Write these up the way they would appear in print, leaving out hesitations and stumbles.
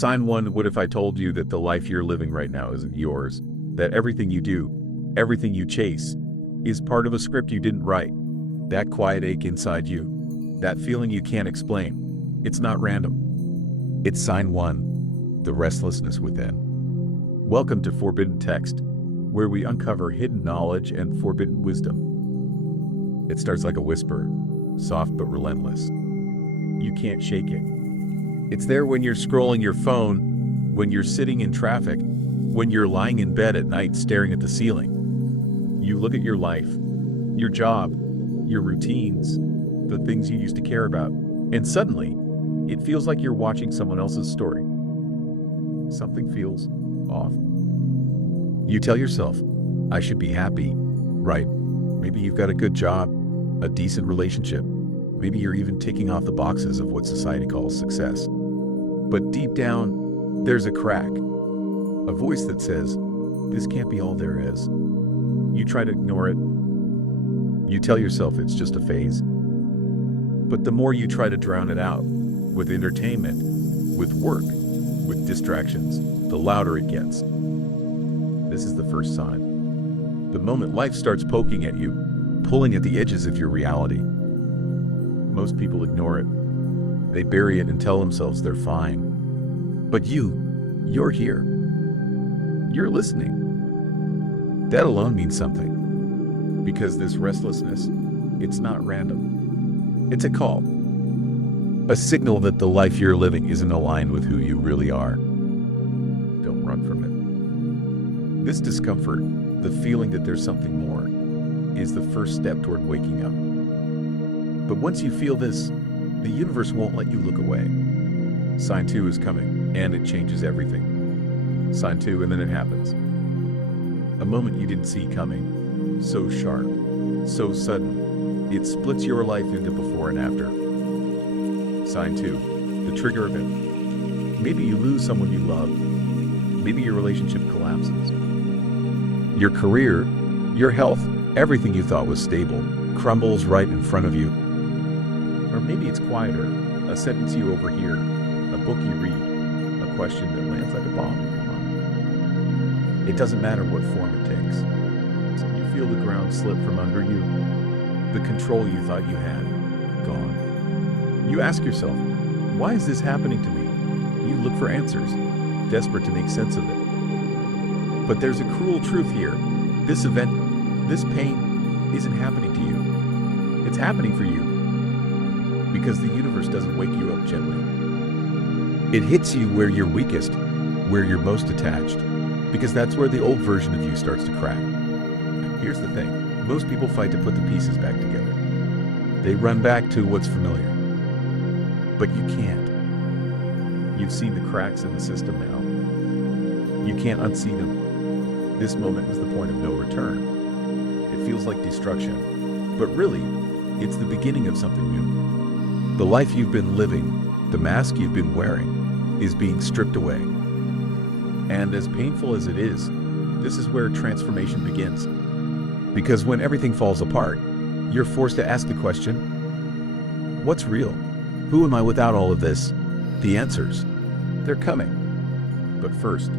Sign 1, what if I told you that the life you're living right now isn't yours? That everything you do, everything you chase, is part of a script you didn't write. That quiet ache inside you, that feeling you can't explain, it's not random. It's sign 1, the restlessness within. Welcome to Forbidden Text, where we uncover hidden knowledge and forbidden wisdom. It starts like a whisper, soft but relentless. You can't shake it. It's there when you're scrolling your phone, when you're sitting in traffic, when you're lying in bed at night staring at the ceiling. You look at your life, your job, your routines, the things you used to care about, and suddenly, it feels like you're watching someone else's story. Something feels off. You tell yourself, I should be happy, right? Maybe you've got a good job, a decent relationship. Maybe you're even ticking off the boxes of what society calls success. But deep down, there's a crack. A voice that says, this can't be all there is. You try to ignore it. You tell yourself it's just a phase. But the more you try to drown it out, with entertainment, with work, with distractions, the louder it gets. This is the first sign. The moment life starts poking at you, pulling at the edges of your reality. Most people ignore it. They bury it and tell themselves they're fine. But you're here. You're listening. That alone means something. Because this restlessness, it's not random. It's a call. A signal that the life you're living isn't aligned with who you really are. Don't run from it. This discomfort, the feeling that there's something more, is the first step toward waking up. But once you feel this, the universe won't let you look away. Sign 2 is coming, and it changes everything. Sign 2, and then it happens. A moment you didn't see coming, so sharp, so sudden, it splits your life into before and after. Sign 2, the trigger event. Maybe you lose someone you love. Maybe your relationship collapses. Your career, your health, everything you thought was stable, crumbles right in front of you. Or maybe it's quieter, a sentence you overhear, a book you read, a question that lands like a bomb in your mind. It doesn't matter what form it takes. You feel the ground slip from under you, the control you thought you had, gone. You ask yourself, why is this happening to me? You look for answers, desperate to make sense of it. But there's a cruel truth here. This event, this pain, isn't happening to you. It's happening for you. Because the universe doesn't wake you up gently. It hits you where you're weakest, where you're most attached, because that's where the old version of you starts to crack. Here's the thing, most people fight to put the pieces back together. They run back to what's familiar. But you can't. You've seen the cracks in the system now. You can't unsee them. This moment is the point of no return. It feels like destruction, but really, it's the beginning of something new. The life you've been living, the mask you've been wearing, is being stripped away. And as painful as it is, this is where transformation begins. Because when everything falls apart, you're forced to ask the question, what's real? Who am I without all of this? The answers, they're coming. But first,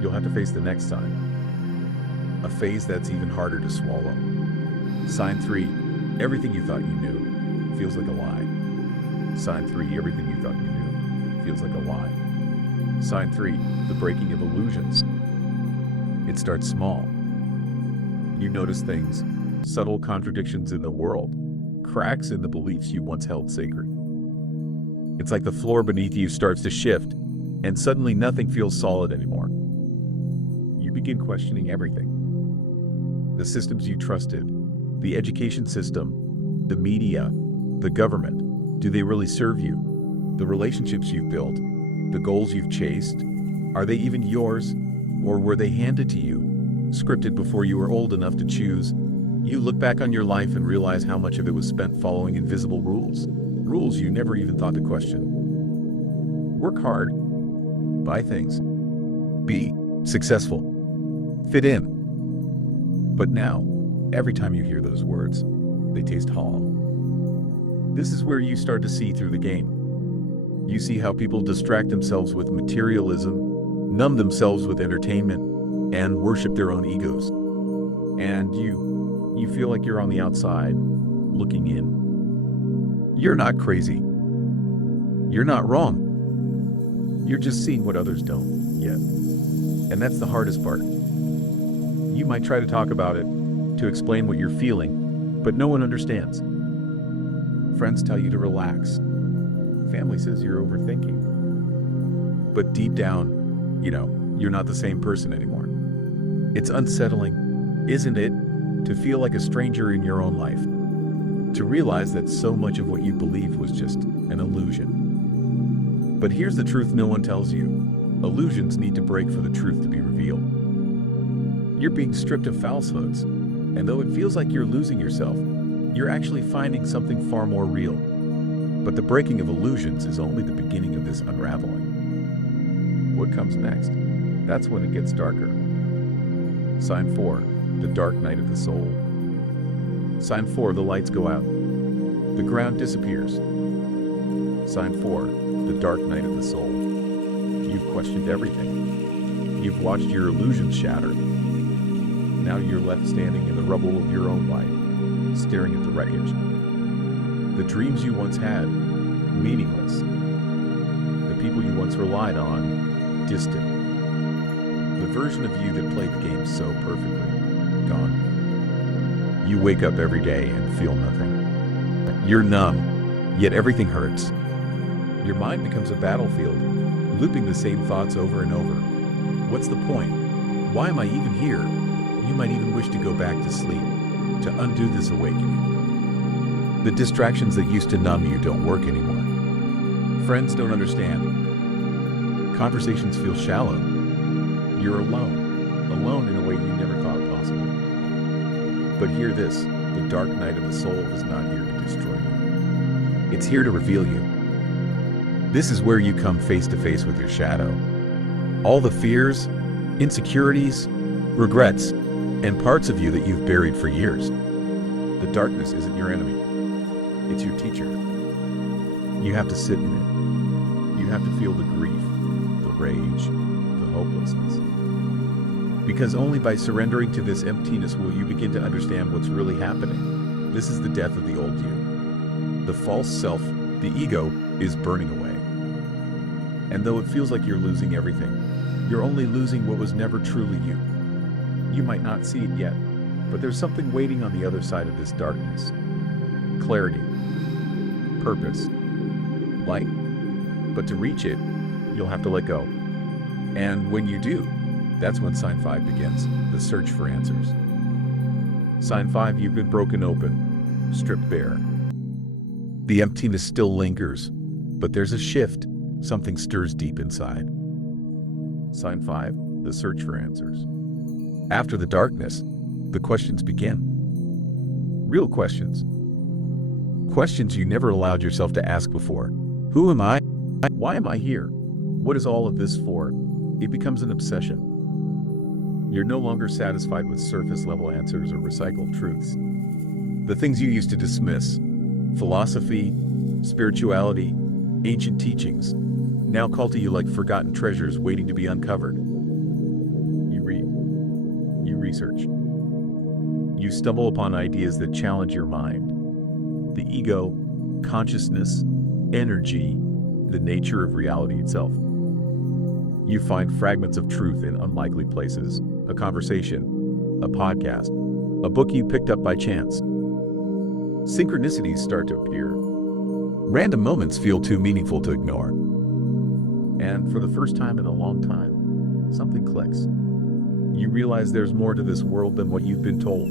you'll have to face the next sign. A phase that's even harder to swallow. Sign 3, everything you thought you knew feels like a lie. Sign 3, everything you thought you knew feels like a lie. Sign 3, the breaking of illusions. It starts small. You notice things, subtle contradictions in the world, cracks in the beliefs you once held sacred. It's like the floor beneath you starts to shift, and suddenly nothing feels solid anymore. You begin questioning everything. The systems you trusted, the education system, the media, the government. Do they really serve you? The relationships you've built, the goals you've chased, are they even yours? Or were they handed to you, scripted before you were old enough to choose? You look back on your life and realize how much of it was spent following invisible rules. Rules you never even thought to question. Work hard, buy things, be successful, fit in. But now, every time you hear those words, they taste hollow. This is where you start to see through the game. You see how people distract themselves with materialism, numb themselves with entertainment, and worship their own egos. And you feel like you're on the outside, looking in. You're not crazy. You're not wrong. You're just seeing what others don't yet. And that's the hardest part. You might try to talk about it, to explain what you're feeling, but no one understands. Friends tell you to relax. Family says you're overthinking. But deep down, you're not the same person anymore. It's unsettling, isn't it, to feel like a stranger in your own life? To realize that so much of what you believed was just an illusion. But here's the truth no one tells you. Illusions need to break for the truth to be revealed. You're being stripped of falsehoods, and though it feels like you're losing yourself, you're actually finding something far more real. But the breaking of illusions is only the beginning of this unraveling. What comes next? That's when it gets darker. Sign 4, the dark night of the soul. Sign 4, the lights go out. The ground disappears. Sign 4, the dark night of the soul. You've questioned everything. You've watched your illusions shatter. Now you're left standing in the rubble of your own life, staring at the wreckage. The dreams you once had, meaningless. The people you once relied on, distant. The version of you that played the game so perfectly, gone. You wake up every day and feel nothing. You're numb, yet everything hurts. Your mind becomes a battlefield, looping the same thoughts over and over. What's the point? Why am I even here? You might even wish to go back to sleep, to undo this awakening. The distractions that used to numb you don't work anymore. Friends don't understand. Conversations feel shallow. You're alone in a way you never thought possible. But hear this, the dark night of the soul is not here to destroy you. It's here to reveal you. This is where you come face to face with your shadow. All the fears, insecurities, regrets, and parts of you that you've buried for years. The darkness isn't your enemy. It's your teacher. You have to sit in it. You have to feel the grief, the rage, the hopelessness. Because only by surrendering to this emptiness will you begin to understand what's really happening. This is the death of the old you. The false self, the ego, is burning away. And though it feels like you're losing everything, you're only losing what was never truly you. You might not see it yet, but there's something waiting on the other side of this darkness. Clarity, purpose, light. But to reach it, you'll have to let go. And when you do, that's when sign 5 begins, the search for answers. Sign 5, you've been broken open, stripped bare. The emptiness still lingers, but there's a shift. Something stirs deep inside. Sign 5, the search for answers. After the darkness, the questions begin. Real questions. Questions you never allowed yourself to ask before. Who am I? Why am I here? What is all of this for? It becomes an obsession. You're no longer satisfied with surface-level answers or recycled truths. The things you used to dismiss, philosophy, spirituality, ancient teachings, now call to you like forgotten treasures waiting to be uncovered. You read. You research. You stumble upon ideas that challenge your mind. The ego, consciousness, energy, the nature of reality itself. You find fragments of truth in unlikely places, a conversation, a podcast, a book you picked up by chance. Synchronicities start to appear. Random moments feel too meaningful to ignore. And for the first time in a long time, something clicks. You realize there's more to this world than what you've been told.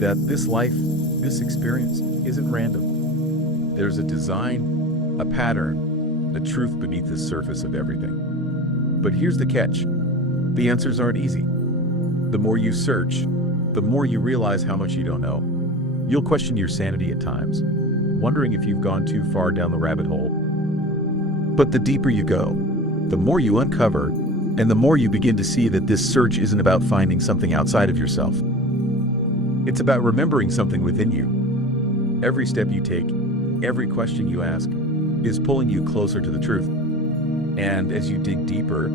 That this life, this experience, isn't random. There's a design, a pattern, a truth beneath the surface of everything. But here's the catch. The answers aren't easy. The more you search, the more you realize how much you don't know. You'll question your sanity at times, wondering if you've gone too far down the rabbit hole. But the deeper you go, the more you uncover, and the more you begin to see that this search isn't about finding something outside of yourself. It's about remembering something within you. Every step you take, every question you ask, is pulling you closer to the truth. And as you dig deeper,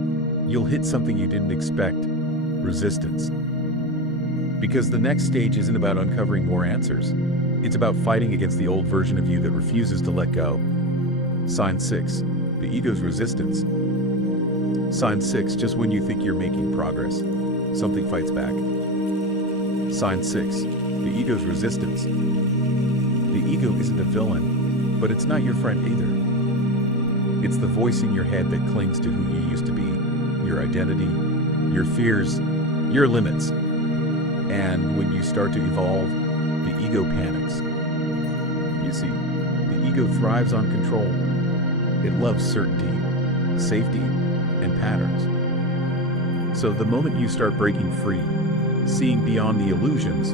you'll hit something you didn't expect: resistance. Because the next stage isn't about uncovering more answers. It's about fighting against the old version of you that refuses to let go. Sign 6. The ego's resistance. Sign 6. Just when you think you're making progress, something fights back. Sign 6. The ego's resistance. The ego isn't a villain, but it's not your friend either. It's the voice in your head that clings to who you used to be, your identity, your fears, your limits. And when you start to evolve, the ego panics. You see, the ego thrives on control. It loves certainty, safety, and patterns. So the moment you start breaking free, seeing beyond the illusions,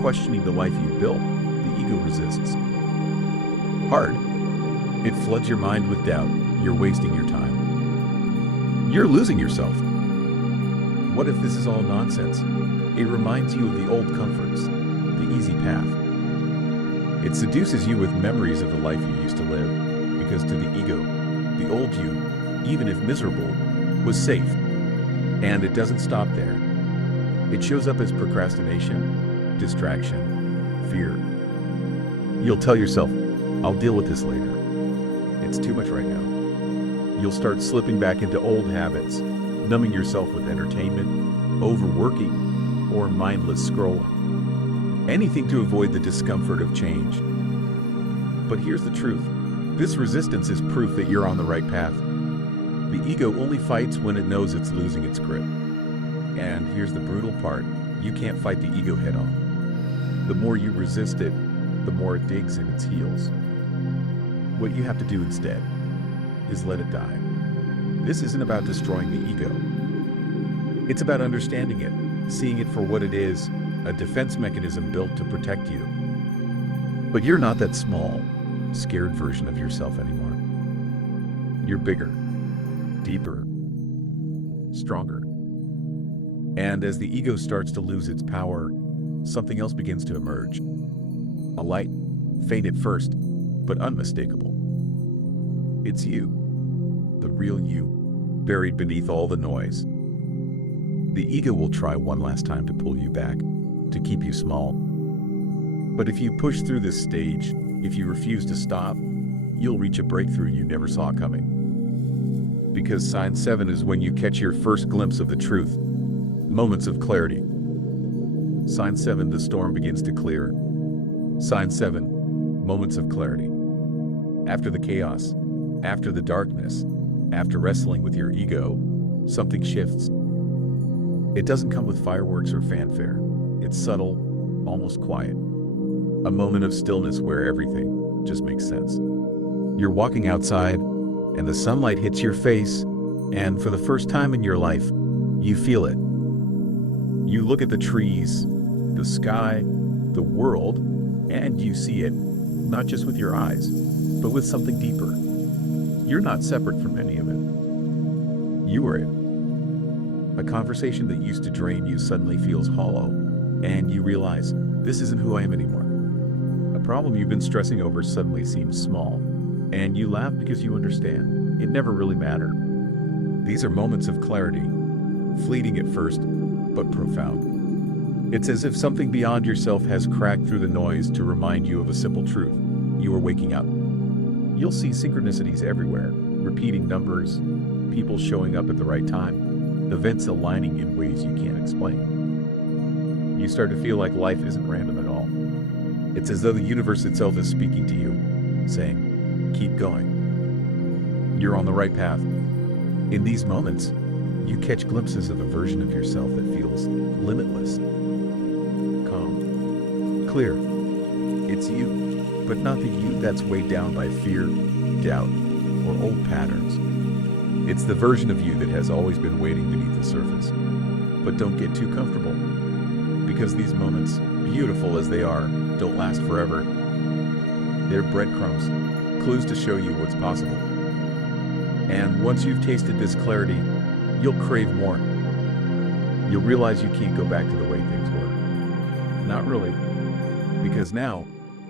questioning the life you built, the ego resists. Hard. It floods your mind with doubt. You're wasting your time. You're losing yourself. What if this is all nonsense? It reminds you of the old comforts, the easy path. It seduces you with memories of the life you used to live, because to the ego, the old you, even if miserable, was safe. And it doesn't stop there. It shows up as procrastination, distraction, fear. You'll tell yourself, I'll deal with this later. It's too much right now. You'll start slipping back into old habits, numbing yourself with entertainment, overworking, or mindless scrolling. Anything to avoid the discomfort of change. But here's the truth. This resistance is proof that you're on the right path. The ego only fights when it knows it's losing its grip. And here's the brutal part. You can't fight the ego head on. The more you resist it, the more it digs in its heels. What you have to do instead is let it die. This isn't about destroying the ego. It's about understanding it, seeing it for what it is, a defense mechanism built to protect you. But you're not that small, scared version of yourself anymore. You're bigger, deeper, stronger. And as the ego starts to lose its power, something else begins to emerge. A light, faint at first, but unmistakable. It's you, the real you, buried beneath all the noise. The ego will try one last time to pull you back, to keep you small. But if you push through this stage, if you refuse to stop, you'll reach a breakthrough you never saw coming. Because sign 7 is when you catch your first glimpse of the truth, moments of clarity. Sign 7, the storm begins to clear. Sign 7, moments of clarity. After the chaos, after the darkness, after wrestling with your ego, something shifts. It doesn't come with fireworks or fanfare. It's subtle, almost quiet. A moment of stillness where everything just makes sense. You're walking outside, and the sunlight hits your face, and for the first time in your life, you feel it. You look at the trees, the sky, the world, and you see it, not just with your eyes, but with something deeper. You're not separate from any of it. You are it. A conversation that used to drain you suddenly feels hollow, and you realize, this isn't who I am anymore. A problem you've been stressing over suddenly seems small, and you laugh because you understand. It never really mattered. These are moments of clarity, fleeting at first, but profound. It's as if something beyond yourself has cracked through the noise to remind you of a simple truth. You are waking up. You'll see synchronicities everywhere, repeating numbers, people showing up at the right time, events aligning in ways you can't explain. You start to feel like life isn't random at all. It's as though the universe itself is speaking to you, saying, keep going. You're on the right path. In these moments, you catch glimpses of a version of yourself that feels limitless, calm, clear. It's you, but not the you that's weighed down by fear, doubt, or old patterns. It's the version of you that has always been waiting beneath the surface. But don't get too comfortable, because these moments, beautiful as they are, don't last forever. They're breadcrumbs, clues to show you what's possible. And once you've tasted this clarity, you'll crave more. You'll realize you can't go back to the way things were. Not really, because now,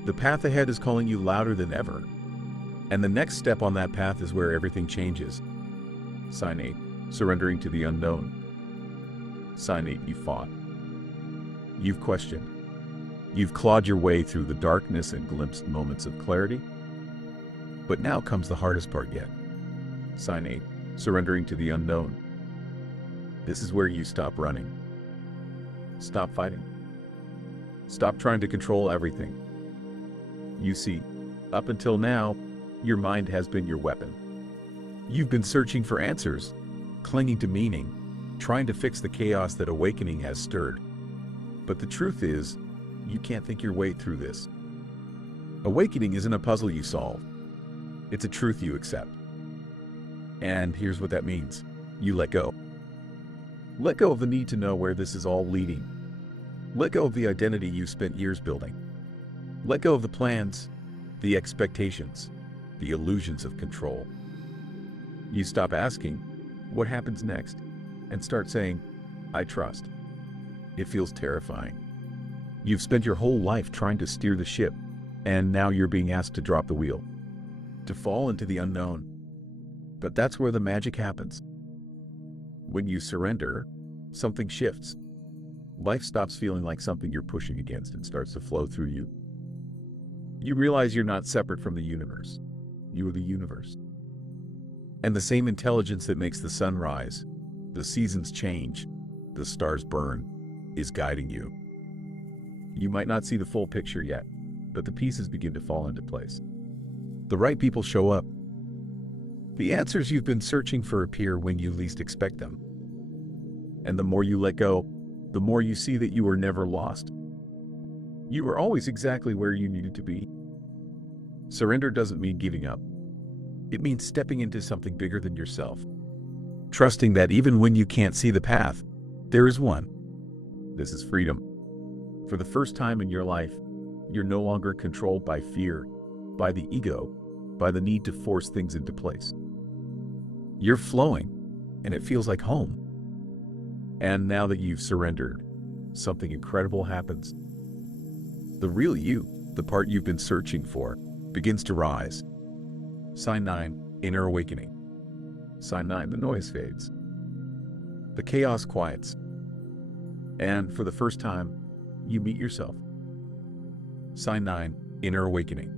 the path ahead is calling you louder than ever. And the next step on that path is where everything changes. Sign 8, surrendering to the unknown. Sign 8, you fought. You've questioned. You've clawed your way through the darkness and glimpsed moments of clarity. But now comes the hardest part yet. Sign 8, surrendering to the unknown. This is where you stop running. Stop fighting. Stop trying to control everything. You see, up until now, your mind has been your weapon. You've been searching for answers, clinging to meaning, trying to fix the chaos that awakening has stirred. But the truth is, you can't think your way through this. Awakening isn't a puzzle you solve. It's a truth you accept. And here's what that means. You let go. Let go of the need to know where this is all leading. Let go of the identity you spent years building. Let go of the plans, the expectations, the illusions of control. You stop asking, what happens next? And start saying, I trust. It feels terrifying. You've spent your whole life trying to steer the ship, and now you're being asked to drop the wheel, to fall into the unknown. But that's where the magic happens. When you surrender, something shifts. Life stops feeling like something you're pushing against and starts to flow through you. You realize you're not separate from the universe. You are the universe. And the same intelligence that makes the sun rise, the seasons change, the stars burn, is guiding you. You might not see the full picture yet, but the pieces begin to fall into place. The right people show up. The answers you've been searching for appear when you least expect them. And the more you let go, the more you see that you were never lost. You were always exactly where you needed to be. Surrender doesn't mean giving up. It means stepping into something bigger than yourself. Trusting that even when you can't see the path, there is one. This is freedom. For the first time in your life, you're no longer controlled by fear, by the ego, by the need to force things into place. You're flowing, and it feels like home. And now that you've surrendered, something incredible happens. The real you, the part you've been searching for, begins to rise. Sign 9, inner awakening. Sign 9, the noise fades. The chaos quiets. And for the first time, you meet yourself. Sign 9, inner awakening.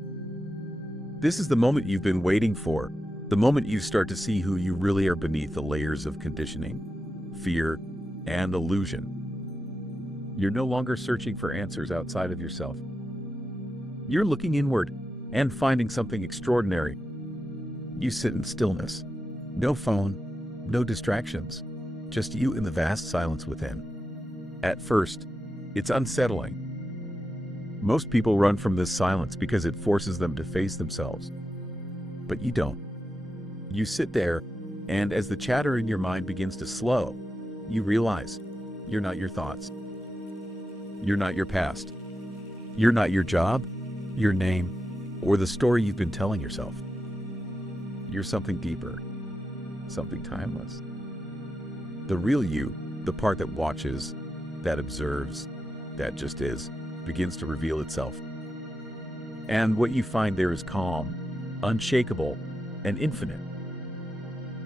This is the moment you've been waiting for, the moment you start to see who you really are beneath the layers of conditioning, fear, and illusion. You're no longer searching for answers outside of yourself. You're looking inward and finding something extraordinary. You sit in stillness. No phone, no distractions, just you in the vast silence within. At first, it's unsettling. Most people run from this silence because it forces them to face themselves. But you don't. You sit there, and as the chatter in your mind begins to slow, you realize you're not your thoughts. You're not your past. You're not your job, your name, or the story you've been telling yourself. You're something deeper, something timeless. The real you, the part that watches, that observes, that just is, begins to reveal itself. And what you find there is calm, unshakable, and infinite.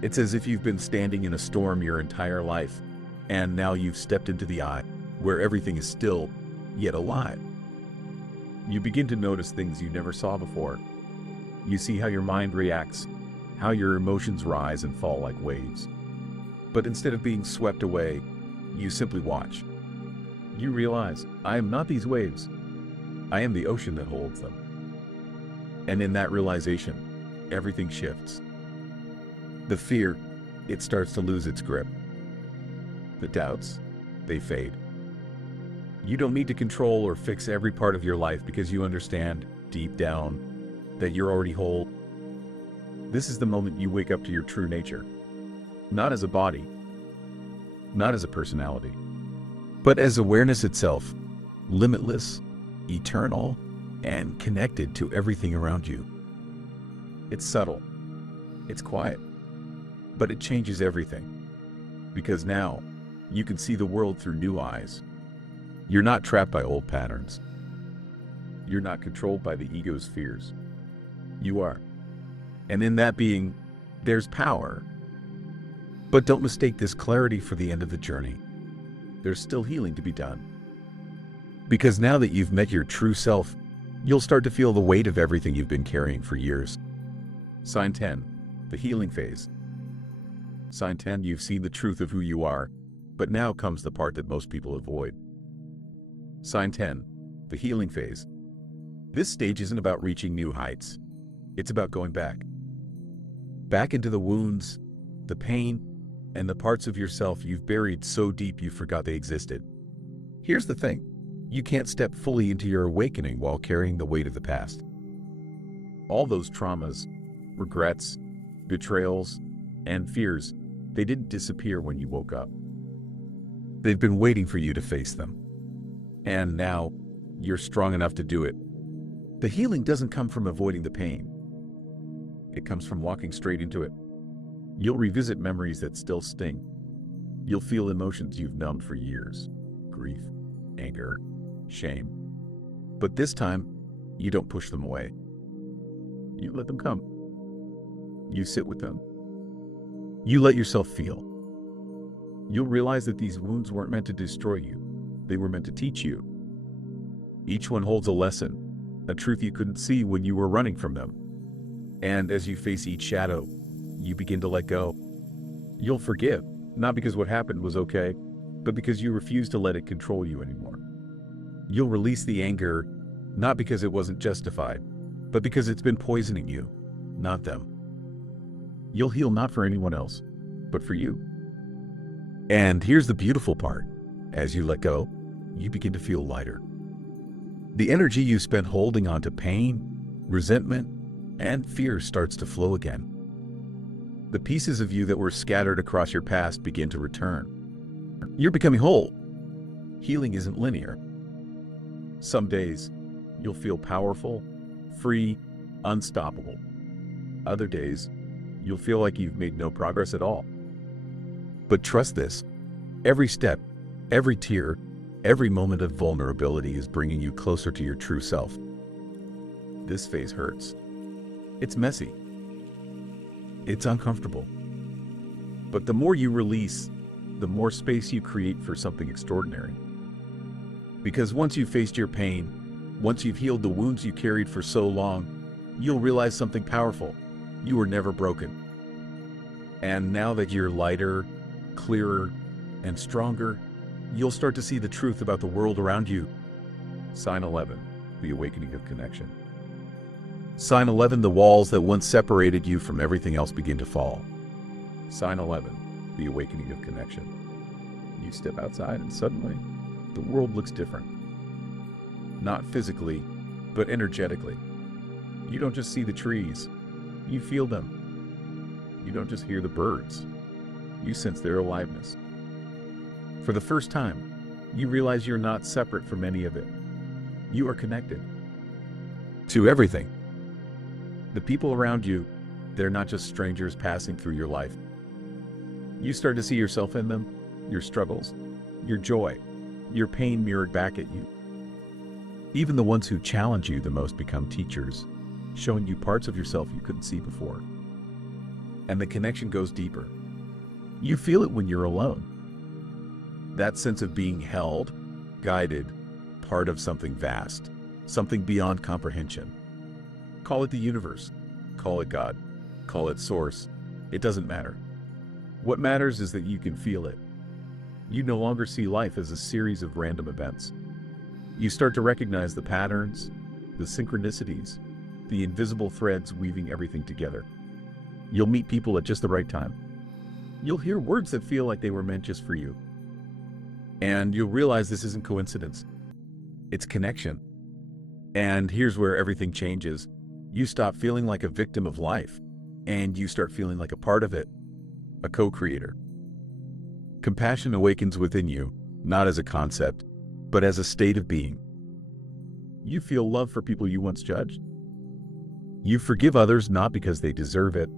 It's as if you've been standing in a storm your entire life, and now you've stepped into the eye, where everything is still, yet alive. You begin to notice things you never saw before. You see how your mind reacts, how your emotions rise and fall like waves. But instead of being swept away, you simply watch. You realize, I am not these waves. I am the ocean that holds them. And in that realization, everything shifts. The fear, it starts to lose its grip. The doubts, they fade. You don't need to control or fix every part of your life because you understand, deep down, that you're already whole. This is the moment you wake up to your true nature. Not as a body, not as a personality, but as awareness itself, limitless, eternal, and connected to everything around you. It's subtle, it's quiet, but it changes everything. Because now, you can see the world through new eyes. You're not trapped by old patterns. You're not controlled by the ego's fears. You are. And in that being, there's power. But don't mistake this clarity for the end of the journey. There's still healing to be done. Because now that you've met your true self, you'll start to feel the weight of everything you've been carrying for years. Sign 10, the healing phase. Sign 10, you've seen the truth of who you are, but now comes the part that most people avoid. Sign 10, the healing phase. This stage isn't about reaching new heights. It's about going back. Back into the wounds, the pain, and the parts of yourself you've buried so deep you forgot they existed. Here's the thing. You can't step fully into your awakening while carrying the weight of the past. All those traumas, regrets, betrayals, and fears, they didn't disappear when you woke up. They've been waiting for you to face them. And now, you're strong enough to do it. The healing doesn't come from avoiding the pain. It comes from walking straight into it. You'll revisit memories that still sting. You'll feel emotions you've numbed for years. Grief, anger, shame. But this time, you don't push them away. You let them come. You sit with them. You let yourself feel. You'll realize that these wounds weren't meant to destroy you. They were meant to teach you. Each one holds a lesson, a truth you couldn't see when you were running from them. And as you face each shadow, you begin to let go. You'll forgive, not because what happened was okay, but because you refuse to let it control you anymore. You'll release the anger, not because it wasn't justified, but because it's been poisoning you, not them. You'll heal not for anyone else, but for you. And here's the beautiful part. As you let go, you begin to feel lighter. The energy you spent holding on to pain, resentment, and fear starts to flow again. The pieces of you that were scattered across your past begin to return. You're becoming whole. Healing isn't linear. Some days, you'll feel powerful, free, unstoppable. Other days, you'll feel like you've made no progress at all. But trust this, every step, every tear, every moment of vulnerability is bringing you closer to your true self. This phase hurts. It's messy. It's uncomfortable. But the more you release, the more space you create for something extraordinary. Because once you've faced your pain, once you've healed the wounds you carried for so long, you'll realize something powerful. You were never broken. And now that you're lighter, clearer, and stronger, you'll start to see the truth about the world around you. Sign 11, the awakening of connection. Sign 11, the walls that once separated you from everything else begin to fall. Sign 11, the awakening of connection. You step outside and suddenly, the world looks different. Not physically, but energetically. You don't just see the trees, you feel them. You don't just hear the birds, you sense their aliveness. For the first time, you realize you're not separate from any of it. You are connected to everything. The people around you, they're not just strangers passing through your life. You start to see yourself in them, your struggles, your joy, your pain mirrored back at you. Even the ones who challenge you the most become teachers, showing you parts of yourself you couldn't see before. And the connection goes deeper. You feel it when you're alone. That sense of being held, guided, part of something vast, something beyond comprehension. Call it the universe, call it God, call it source. It doesn't matter. What matters is that you can feel it. You no longer see life as a series of random events. You start to recognize the patterns, the synchronicities, the invisible threads weaving everything together. You'll meet people at just the right time. You'll hear words that feel like they were meant just for you. And you'll realize this isn't coincidence. It's connection. And here's where everything changes. You stop feeling like a victim of life, and you start feeling like a part of it, a co-creator. Compassion awakens within you, not as a concept, but as a state of being. You feel love for people you once judged. You forgive others not because they deserve it,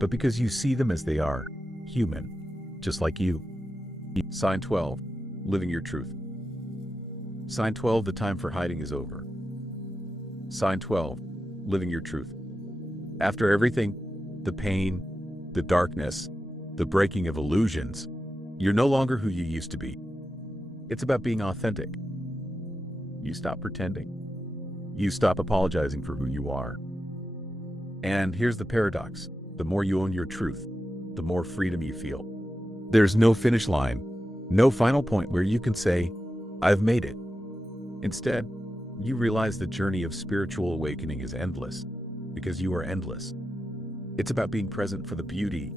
but because you see them as they are, human, just like you. Sign 12, living your truth. Sign 12, the time for hiding is over. Sign 12, living your truth. After everything, The pain, the darkness, the breaking of illusions. You're no longer who you used to be. It's about being authentic. You stop pretending. You stop apologizing for who you are. And here's the paradox. The more you own your truth, the more freedom you feel. There's no finish line, no final point where you can say, I've made it. Instead, you realize the journey of spiritual awakening is endless, because you are endless. It's about being present for the beauty,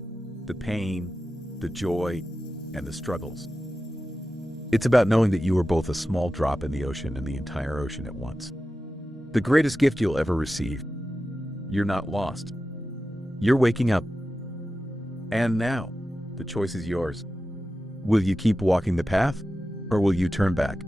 the pain, the joy, and the struggles. It's about knowing that you are both a small drop in the ocean and the entire ocean at once. The greatest gift you'll ever receive. You're not lost. You're waking up. And now, the choice is yours. Will you keep walking the path, or will you turn back?